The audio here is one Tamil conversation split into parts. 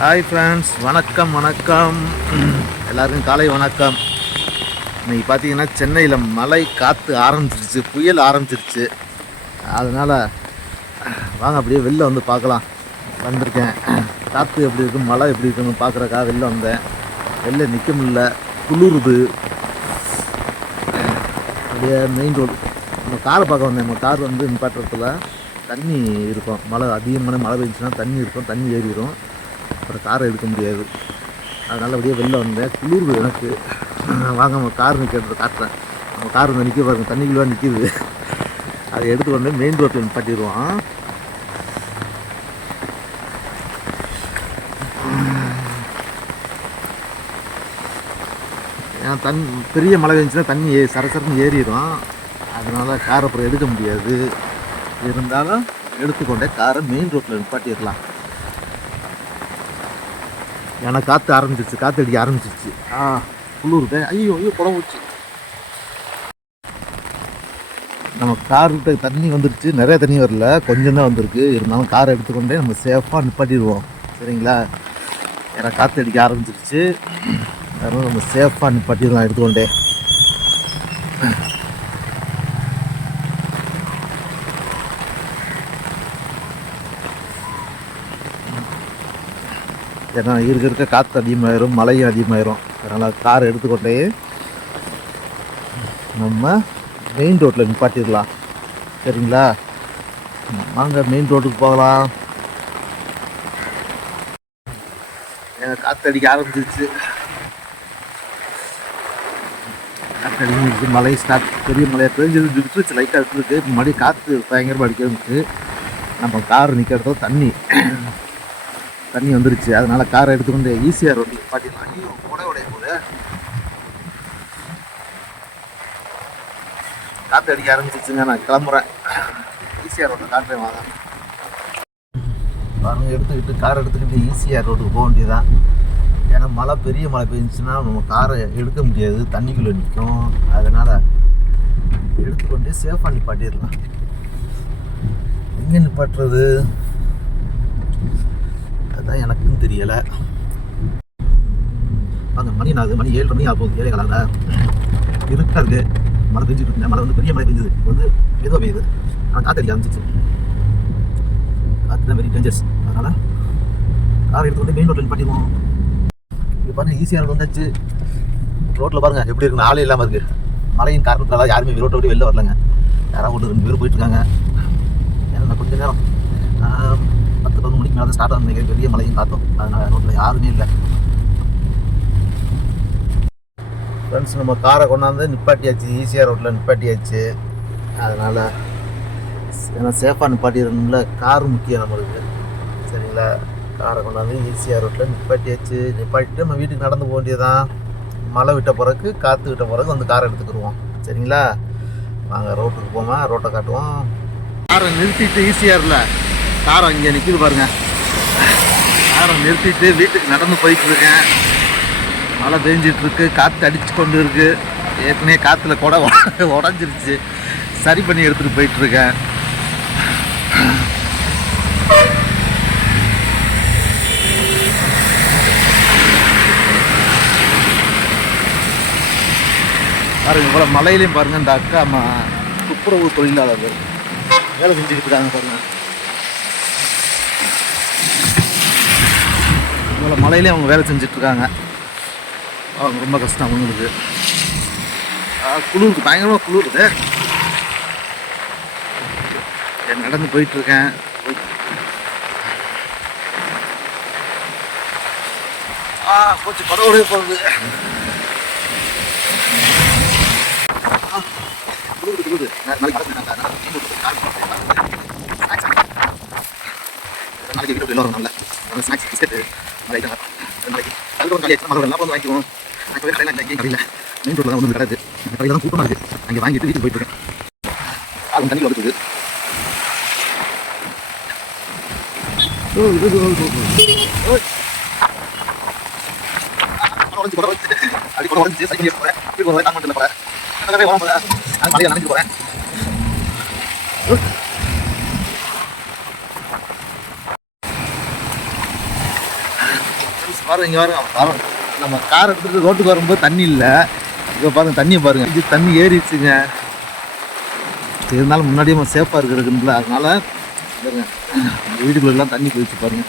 ஹாய் ஃப்ரெண்ட்ஸ் வணக்கம் வணக்கம். எல்லாருக்கும் காலை வணக்கம். இன்றைக்கி பார்த்தீங்கன்னா சென்னையில் மழை காற்று ஆரம்பிச்சிருச்சு புயல் ஆரம்பிச்சிருச்சு. அதனால் வாங்க அப்படியே வெளில வந்து பார்க்கலாம். வந்திருக்கேன். காற்று எப்படி இருக்குது மழை எப்படி இருக்குன்னு பார்க்குறக்கா வெளில வந்தேன். வெளில நிற்க முடியல. குளிருது. அப்படியே மெயின் ரோடு நம்ம காரை பார்க்க வந்தேன். நம்ம கார் வந்து நிப்பாட்டுறதுல தண்ணி இருக்கும். மழை அதிகமான மழை பெஞ்சுன்னா தண்ணி இருக்கும் தண்ணி ஏறிடும் அப்புறம் காரை எடுக்க முடியாது. அதனால் அப்படியே வெளில வந்தேன். குளிர்வு எனக்கு. வாங்க நம்ம கார் நிற்கிறது காட்டுறேன். நம்ம கார் வந்து நிற்க பாருங்க. தண்ணிக்குள்ளே நிற்கிது அதை எடுத்து வந்து மெயின் ரோட்டில் நிப்பாட்டிடுவோம். ஏன்னா தண் பெரிய மழை பெஞ்சுன்னா தண்ணி ஏ சரசரன்னு ஏறிடும். அதனால் காரை அப்புறம் எடுக்க முடியாது. இருந்தாலும் எடுத்துக்கொண்டே காரை மெயின் ரோட்டில் நிப்பாட்டிடலாம். ஏன்னா காற்று ஆரம்பிச்சிருச்சு காற்று அடிக்க ஆரம்பிச்சிருச்சு. ஆ குளிருதே. ஐயோ ஐயோ குடம் போச்சு. நம்ம கார்கிட்ட தண்ணி வந்துருச்சு. நிறைய தண்ணி வரல. கொஞ்சம் தான் வந்திருக்கு. இருந்தாலும் காரை எடுத்துக்கொண்டே நம்ம சேஃபாக நிப்பாட்டிடுவோம். சரிங்களா? ஏன்னா காற்று அடிக்க ஆரம்பிச்சிருச்சு. அதனால் நம்ம சேஃபாக நிப்பாட்டிடலாம் எடுத்துக்கொண்டே. ஏன்னா இருக்க இருக்க காற்று அதிகமாயிரும் மழையும் அதிகமாயிரும். அதனால் கார் எடுத்துக்கொண்டே நம்ம மெயின் ரோட்டில் நிப்பாட்டிடலாம். சரிங்களா? வாங்க மெயின் ரோட்டுக்கு போகலாம். ஏன்னா காற்று அடிக்க ஆரம்பிச்சிருச்சு. காற்று அடிக்க மழை ஸ்டார்ட் பெரிய மழையாக பெஞ்சது விட்டுருச்சு லைட்டாக விட்டுருக்கு. மறுபடியும் காற்று பயங்கரமாக அடிக்கிறது நம்ம கார் நிற்கிறதோ தண்ணி. தண்ணி வந்துருச்சு. அதனால் காரை எடுத்துக்கொண்டு ஈஸியாக ரோட்டில் பாட்டிடலாம் ஐயோ உட உடைய போது காற்று அடிக்க ஆரம்பிச்சிச்சுங்க நான் கிளம்புறேன். ஈஸியாக ரோட்டில் காற்றே வாங்க. பாருங்க எடுத்துக்கிட்டு கார் எடுத்துக்கிட்டு ஈஸியாக ரோட்டுக்கு போக வேண்டியதான் ஏன்னா மழை பெரிய மழை பெஞ்சிச்சுன்னா நம்ம காரை எடுக்க முடியாது. தண்ணிக்குள்ளே நிற்கும். அதனால் எடுத்துக்கொண்டே சேஃபாக நிப்பாட்டிடலாம். எங்கே நிப்பாட்டுறது? அதுதான் எனக்கும் தெரியலை. வாங்க மணி நாலு மணி ஏழு மணி ஆகும் ஏழை காலாங்க இருக்கா இருக்கு மழை பெஞ்சிட்டு இருந்தேன் மழை வந்து பெரிய மழை பெஞ்சுது. இப்போ வந்து ஏதோ பெய்யுது. ஆனால் காத்தடிக்க ஆரம்பிச்சிச்சு காற்று தான் வெரி டேஞ்சர்ஸ் அதனால் கார் வந்து மெயின் ரோட்டில் பண்ணிடுவோம் இப்போ பாருங்க ஈஸியாக ரோடு வந்தாச்சு. ரோட்டில் பாருங்கள் எப்படி இருக்கு ஆளே இல்லாமல் இருக்குது மழையின் காரணத்தால யாருமே ரோட்டை விட்டு வெளில வரலங்க. யாராவது ஒரு ரெண்டு பேர் போயிட்டுருக்காங்க ஏன்னா கொஞ்சம் நேரம். பதினொன்று மணிக்கு மேலே ஸ்டார்ட் ஆகுது. பெரிய மழையும் காத்தோம். அதனால் ரோட்டில் யாருமே இல்லை. ஃப்ரெண்ட்ஸ் நம்ம காரை கொண்டாந்து நிப்பாட்டியாச்சு. ஈஸியாக ரோட்டில் நிப்பாட்டியாச்சு. அதனால் ஏன்னா சேஃபாக நிப்பாட்டிடணும்ல. கார் முக்கியம் நம்மளுக்கு. சரிங்களா? காரை கொண்டாந்து ஈஸியாக ரோட்டில் நிப்பாட்டியாச்சு. நிப்பாட்டிட்டு நம்ம வீட்டுக்கு நடந்து போக வேண்டியதான் மழை விட்ட பிறகு காற்று விட்ட பிறகு வந்து காரை எடுத்துக்கிடுவோம். சரிங்களா? வாங்க ரோட்டுக்கு போமா ரோட்டை காட்டுவோம். காரை நிறுத்திட்டு ஈஸியாக இல்லை காரம் இங்கே நிற்கிது பாருங்க. காரம் நிறுத்திட்டு வீட்டுக்கு நடந்து போயிட்டு இருக்கேன் மழை பெஞ்சிட்டு இருக்கு காற்று அடிச்சு கொண்டு இருக்கு ஏற்கனவே காற்றுல கொடை உட- உடஞ்சிருச்சு. சரி பண்ணி எடுத்துகிட்டு போயிட்டு இருக்கேன் பாருங்க இவ்வளோ மலையிலையும் பாருங்க இந்த அக்கா அம்மா துப்புரவு தொழிலாளர்கள் வேலை செஞ்சுக்கிட்டு இருக்காங்க பாருங்க. இவ்வளோ மலையிலே அவங்க வேலை செஞ்சிட்ருக்காங்க. அவங்க ரொம்ப கஷ்டம் அவங்களுக்கு. குளிருக்கு பயங்கரமாக குளிருது நடந்து போயிட்டுருக்கேன் ஆ கொஞ்சம் பரவாயில்ல போகுது நாளைக்கு வரேன் நான் நாளைக்கு நல்ல ஸ்நாக்ஸ் பிஸ்கெட்டு நாளைக்கு நாளைக்கு எல்லாம் வந்து வாங்கிக்குவோம் நான் போய் கடையில் கடையில் மெயின் ரோட்டில் தான் ஒன்றும் கிடையாது அந்த கடையில் தான் கூட்டமாக இருக்குது அங்கே வாங்கிட்டு வீட்டுக்கு போயிட்டு இருக்கேன் அது தண்ணியில் வந்துட்டு ஓ இது அப்படி குடம் சைக்கிள் போறேன். வீட்டுக்கு போறேன், தாங்க பாருங்க இங்கே பாருங்க. நம்ம கார் எடுத்துட்டு ரோட்டுக்கு வரும்போது தண்ணி இல்லை. இப்போ பாருங்க தண்ணியை பாருங்க. இது தண்ணி ஏறிடுச்சுங்க. இருந்தாலும் முன்னாடியே நம்ம சேஃபாக இருக்கிறதுல அதனால பாருங்க. வீட்டுக்குள்ளெல்லாம் தண்ணி போயிடுச்சு பாருங்க.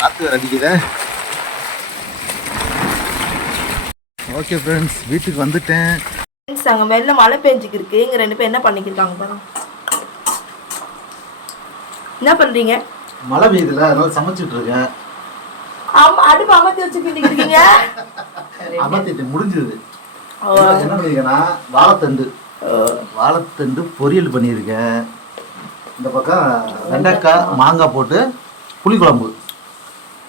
காற்று வேறு அடிக்குதே. ஓகே ஃப்ரெண்ட்ஸ் வீட்டுக்கு வந்துட்டேன். ஃப்ரெண்ட்ஸ் அங்கே மேலே மழை பெஞ்சுக்கிருக்கு. இங்கே ரெண்டு பேர் என்ன பண்ணிக்கிருக்காங்க பாருங்க. என்ன பண்ணுறீங்க மழை பெய்யுதுல அதனால சமைச்சிட்டு இருக்கேன். ஆமா அடுப்பு அமர்த்தி வச்சுக்கிட்டு இருக்கீங்க. அமர்த்திட்டு முடிஞ்சது. என்ன பண்ணிருக்கேன்னா வாழைத்தண்டு. வாழைத்தண்டு பொரியல் பண்ணியிருக்கேன். இந்த பக்கம் வெண்டைக்காய் மாங்காய் போட்டு புளிக்குழம்பு.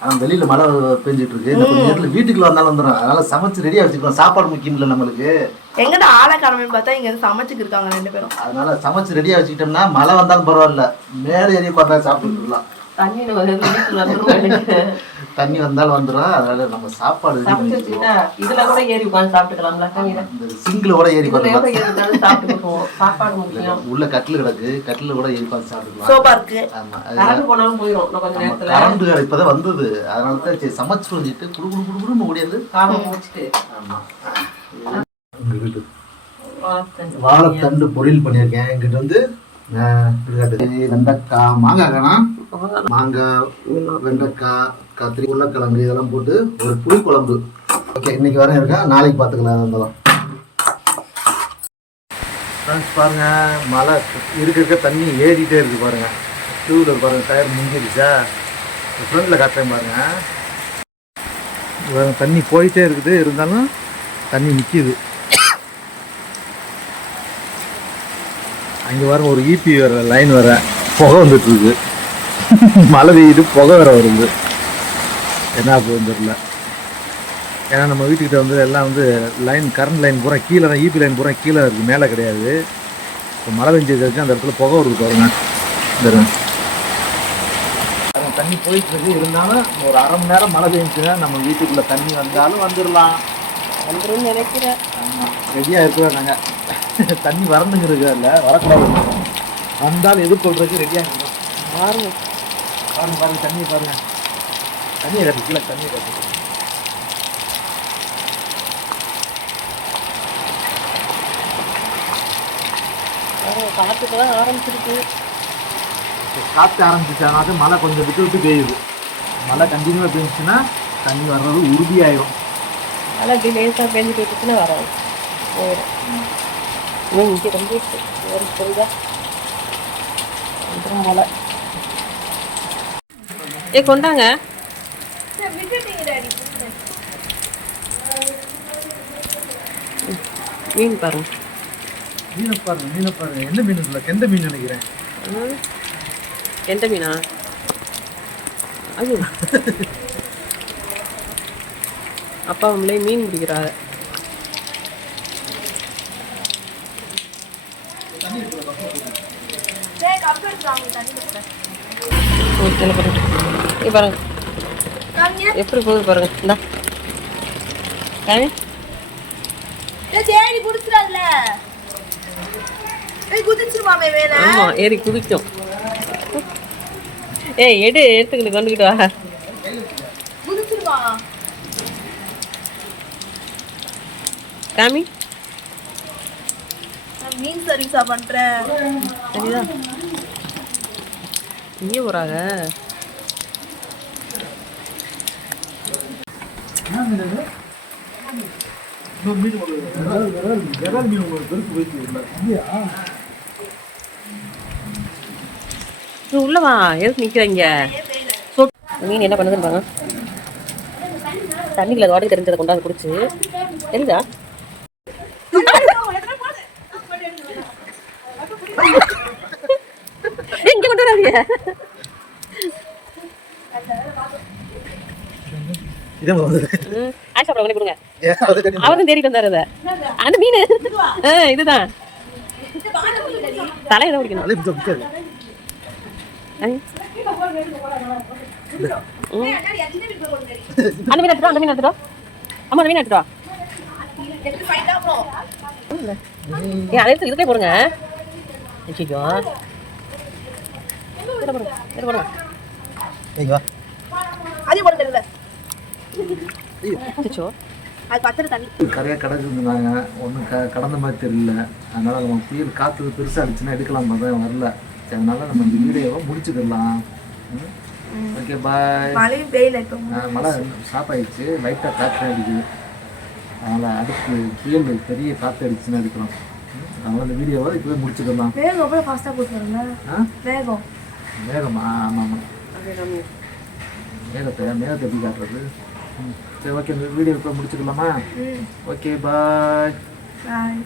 ஆனால் வெளியில் மழை பெஞ்சிட்டு இருக்கு. இந்த கொஞ்சம் நேரத்தில் வீட்டுக்குள்ள வந்தாலும் வந்துடும் அதனால சமைச்சு ரெடியாக வச்சுக்கிறோம் சாப்பாடு முக்கியம் இல்லை நம்மளுக்கு. எங்கடா ஆளை கிளம்பின்னு பார்த்தா இங்க சமைச்சுக்கு இருக்காங்க ரெண்டு பேரும். அதனால சமைச்சு ரெடியாக வச்சுக்கிட்டோம்னா மழை வந்தாலும் பரவாயில்ல. மேலே ஏறி உட்காந்தா சாப்பிட்டுக்கலாம். தண்ணி வந்தாலும் வந்துடும் அதனால நம்ம சாப்பாடு இதுல கூட ஏறி உட்காந்து சாப்பிட்டுக்கலாம்ல சிங்கிள் கூட ஏறி இதுல கூட உட்காந்துக்கலாம் ஏறி உட்காந்து சாப்பிட்டுக்குவோம் சாப்பாடு முக்கியம். உள்ள கட்டில் கிடக்கு. கட்டில் கூட ஏறி உட்காந்து சாப்பிட்டுக்கலாம். கரண்ட் வேலை இப்பதான் வந்தது. அதனால தான் சரி சமைச்சு வச்சுட்டு குடு குடு குடு குடுன்னு ஓடியாது முடிச்சுட்டு. ஆமா. வாழைத்தண்டு. பொரியல் பண்ணியிருக்கேன். இங்கிட்ட வந்து. வெண்டைக்காய் மாங்காய் வேணாம் மாங்காய் வெண்டைக்காய் கத்திரி உருளைக்கிழங்கு இதெல்லாம் போட்டு ஒரு புளி குழம்பு. ஓகே இன்னைக்கு வர இருக்கா? நாளைக்கு பார்த்துக்கலாம் அதெல்லாம் ஃப்ரெண்ட்ஸ் பாருங்க மழை இருக்க இருக்க தண்ணி ஏறிட்டே இருக்கு பாருங்க. டூ வீலர் பாருங்க டயர் முடிஞ்சிருச்சா ஃப்ரண்ட்ல காட்டுறேன் பாருங்கள் பாருங்க, தண்ணி போயிட்டே இருக்குது. இருந்தாலும் தண்ணி நிற்கிது அங்கே வர ஒரு ஈபி வர லைன் வர புகை வந்துட்டுருக்கு மழை பெய்யுது புகை வர வருது. என்ன போகுதுன்னு தெரியல. ஏன்னா நம்ம வீட்டுக்கிட்ட வந்து எல்லாம் வந்து லைன் கரண்ட் லைன் பூரா கீழே தான் ஈபி லைன் பூரா கீழே இருக்குது மேலே கிடையாது. இப்போ மழை பெஞ்சது வச்சு அந்த இடத்துல புகை வருது பாருங்க. இந்த தண்ணி போயிட்டு இருக்கு. இருந்தாலும் ஒரு அரை மணி நேரம் மழை பெஞ்சுன்னா நம்ம வீட்டுக்குள்ளே தண்ணி வந்தாலும் வந்துடலாம் வந்துரும் நினைக்கிறேன். ரெடியாக இருக்கிறோம் நாங்கள் தண்ணி வரணுங்கிறது இல்லை வரக்கூடாது. வந்தாலும் எதிர்கொள்றதுக்கு ரெடியாக இருக்கிறோம் பாருங்க. பாருங்க பாருங்க தண்ணியை பாருங்க. தண்ணியை கட்டு கீழே தண்ணியை கட்டு. பாருங்க காத்துக்கெல்லாம் ஆரம்பிச்சிருக்கு. காற்று ஆரம்பிச்சானாக்க மழை கொஞ்சம் விட்டு விட்டு பெய்யுது. மழை கண்டினியூவாக பெஞ்சுச்சுன்னா தண்ணி வர்றது உறுதியாயிரும். அதெல்லாம் இப்படி லேசாக பேஞ்சு போயிட்டுச்சுன்னா வரும் போயிடும். இன்னும் இங்கே ரொம்ப. ஒரு புரியுதா வந்துரும் மழை ஏ கொண்டாங்க. மீன் பாருங்க. மீனை பாருங்க மீனை பாருங்க. எந்த மீன் இல்லை கெண்ட மீன் நினைக்கிறேன். எந்த மீனா? ஐயோ. அப்பா அவங்களே மீன் பிடிக்கிறாங்க. பாருங்க. எப்படி போகுது பாருங்க. இந்தா. ஏறி குதிக்கும். ஏய் எடு எடுத்துக்கிட்டு கொண்டுக்கிட்டு வா. காமி மீன் சர்வீஸா பண்றேன். சரிதா? இங்கே இன்னொரு மீன் மீன் பெருக்கு போயிட்டு உள்ள வா. எதுக்கு நிக்கிறீங்க சொட்- மீன் என்ன பண்ணுதுன்னு பாருங்க. தண்ணிக்குள்ள வாடகை தெரிஞ்சதை கொண்டாந்து குடிச்சு. தெரிஞ்சா இங்க கொண்டு வராதீங்க இதே மாதிரி வந்தது. ம், ஆயிஷா அப்புறம் கொண்டு கொடுங்க ஏன் அதை கட்டி- அவரும் தேடிட்டு வந்தாரு அந்த மீன். ஆ, இதுதான். தலையை தான் குடிக்கணும். அந்த மீன் எடுத்துட்டு வா, அந்த மீன் எடுத்துட்டு வா. அம்மா அந்த மீன் எடுத்துட்டு வா. ஏய், அதை எடுத்து இதுக்கே போடுங்க. கரையாக கிடக்குதுனாங்க ஒன்றும் க கடந்த மாதிரி தெரியல. அதனால் நம்ம புயல் காற்று பெருசாக அடிச்சுன்னா எடுக்கலாம் பார்த்தா வரல. அதனால நம்ம இந்த வீடியோவை முடிச்சுக்கலாம். ஓகே பாய் மழை ஸ்டாப் ஆயிடுச்சு லைட்டாக காற்று அடிக்குது. அதனால் அடுத்து புயல் பெரிய காற்று அடிச்சுன்னா எடுக்கிறோம் ம், அதனால இந்த வீடியோவை இப்போவே முடிச்சுக்கலாம். வேகம் அவ்வளோ ஃபாஸ்ட்டாக போட்டு வரல ஆ? வேகம். மேகமா ஆமாம் மேகத்தை மேகத்தை எப்படி காட்டுறது? சரி ஓகே இந்த வீடியோ இப்போ முடிச்சுக்கலாமா? ஓகே பாய் பாய்